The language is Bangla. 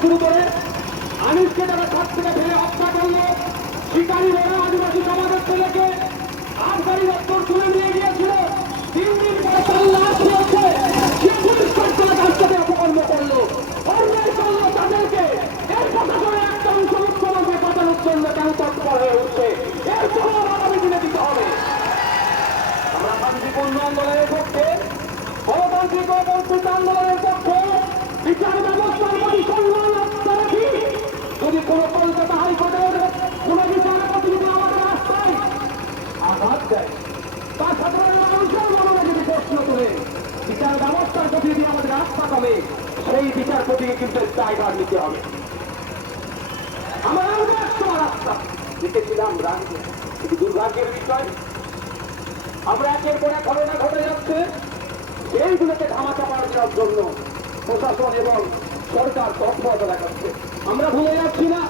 শুরু করে। আনিসকে তারা ছাদ থেকে ফেলে হত্যা করল। শিকারী বড় আদিবাসী সমাজের ছেলেকে আবগারি দপ্তর তুলে নিয়ে গিয়েছিল। তিন দিন পরে তার লাশ রয়েছে সে পুলিশ কর্তারা থেকে অপকর্ম করল। অন্যায় করল তাদেরকে। এর প্রশাসনের একটা অংশ মুখ্যমন্ত্রী বাঁচানোর জন্য কেন তৎপর হয়ে উঠছে? এর জবাব আগামী দিনে দিতে হবে। আমরা শান্তিপূর্ণ আন্দোলনের পক্ষে গণতান্ত্রিক ও বঞ্চিত আন্দোলনের পক্ষে বিচার ব্যবস্থার প্রতি সম্মান রক্ষা রাখি যদি কোনো কলকাতা হাইকোর্টের কোনো বিচারপতি যদি আমাদের রাস্তায় আঘাত দেয়। বা সাধারণ মানুষের মনে যদি প্রশ্ন করে বিচার ব্যবস্থার প্রতি যদি আমাদের আস্থা কমে, সেই বিচারপতিকে কিন্তু জায়গা নিতে হবে। আমার একশো রাস্তা লিখেছিলাম রাজ্যে। কিন্তু দুর্ভাগ্যের বিষয়, আমরা একের পর এক ঘটনা ঘটে যাচ্ছে। এইগুলোকে ধামাচাপা দেওয়ার জন্য প্রশাসন এবং সরকার তৎপরতা দেখাচ্ছে। আমরা ভুলে যাচ্ছি না